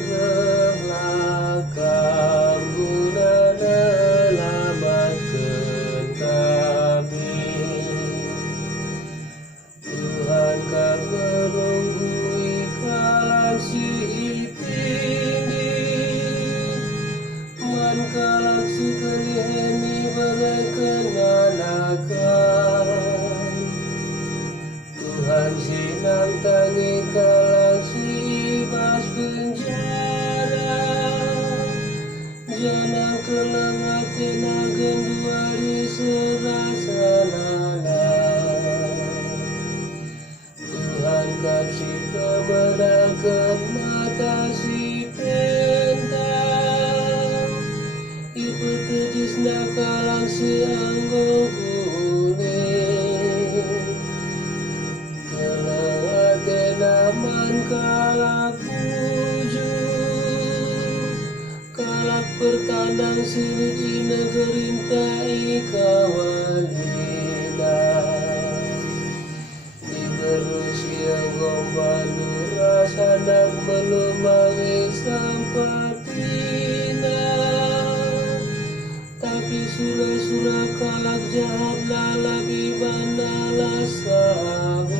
pasrahlah kambuna nyelamatkeun kami. Tuhan kang ngelunggui kalaksi tinggi, man kalaksi kelihemi berkenanakan. Tuhan sinang tangi kalaksi ibas penjara, janang kelengat tenagen duari serasanana. Tuhan kasih kemenangan mata si pentang, ibu tejis nakalang si anggo kuning. Kelewate naman kalak puju, kalak pertandang silit di negerinta ikawalina. Berusia gombalura sanak melumangi sampatina, tapi sura-sura kalak jahat lalaki bandala sahu.